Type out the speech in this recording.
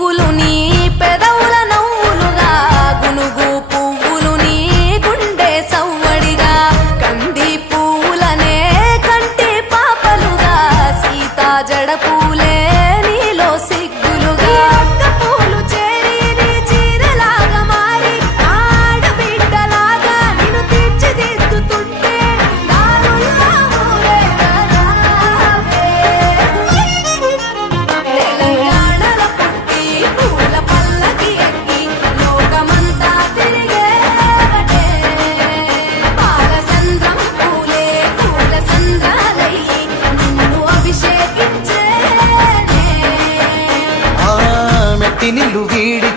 పువ్వులు నీ పెదవుల నవ్వులుగా గునుగు పువ్వులు నీ గుండె సవ్వడిగా కంది పువ్వులనే కంటి పాపలుగా సీతా జడ పూలే నీలో సిగ్గులుగా ఒక్క పూలు చేరి నీ చీరలాగా మారి ఆడబిడ్డలాగా నిన్ను తీర్చిదిద్దుతుంటే దారుల్లా ఊరేగరావే. తెలంగాణలో పుట్టి పూల పల్లకి ఎక్కి లోకమంతా తిరిగేవటే పాలసంద్రం పూలే పూల సంద్రాలయ్యి నిన్ను అభిషేకించేనే మెట్టి నిల్లు వీడి